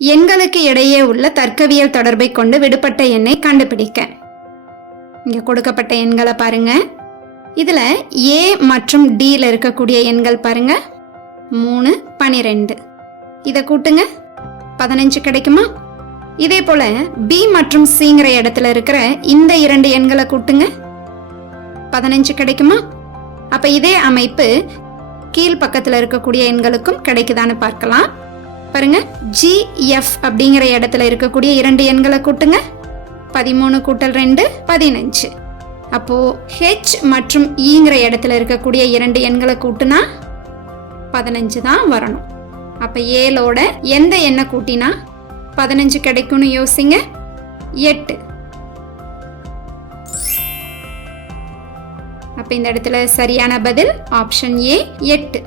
எண்களுக்கு இடையே உள்ள தர்க்கவியல் தொடர்பை கொண்டு விடுபட்ட எண்ணை கண்டுபிடிக்க. இங்கே கொடுக்கப்பட்ட எண்களை பாருங்க. இதில் ஏ மற்றும் டியில் இருக்கக்கூடிய எண்கள் பாருங்க. மூணு பனிரெண்டு. இதை கூட்டுங்க. பதினஞ்சு கிடைக்குமா? இதே போல பி மற்றும் சிங்கிற இடத்துல இருக்கிற இந்த இரண்டு எண்களை கூட்டுங்க. பதினஞ்சு கிடைக்குமா? அப்போ இதே அமைப்பு கீழ் பக்கத்தில் இருக்கக்கூடிய எண்களுக்கும் கிடைக்குதான்னு பார்க்கலாம். பாருங்க ஜி எஃப் அப்படிங்கிற இடத்துல இருக்கக்கூடிய இரண்டு எண்களை கூட்டுங்க. பதிமூணு கூட்டல் ரெண்டு பதினஞ்சு. அப்போ ஹெச் மற்றும் ஈங்கிற இடத்துல இருக்கக்கூடிய இரண்டு எண்களை கூட்டுனா பதினஞ்சு தான் வரணும். அப்போ ஏலோட எந்த எண்ணை கூட்டினா பதினஞ்சு கிடைக்கும்னு யோசிங்க. எட்டு. அப்போ இந்த இடத்துல சரியான பதில் ஆப்ஷன் ஏ எட்டு.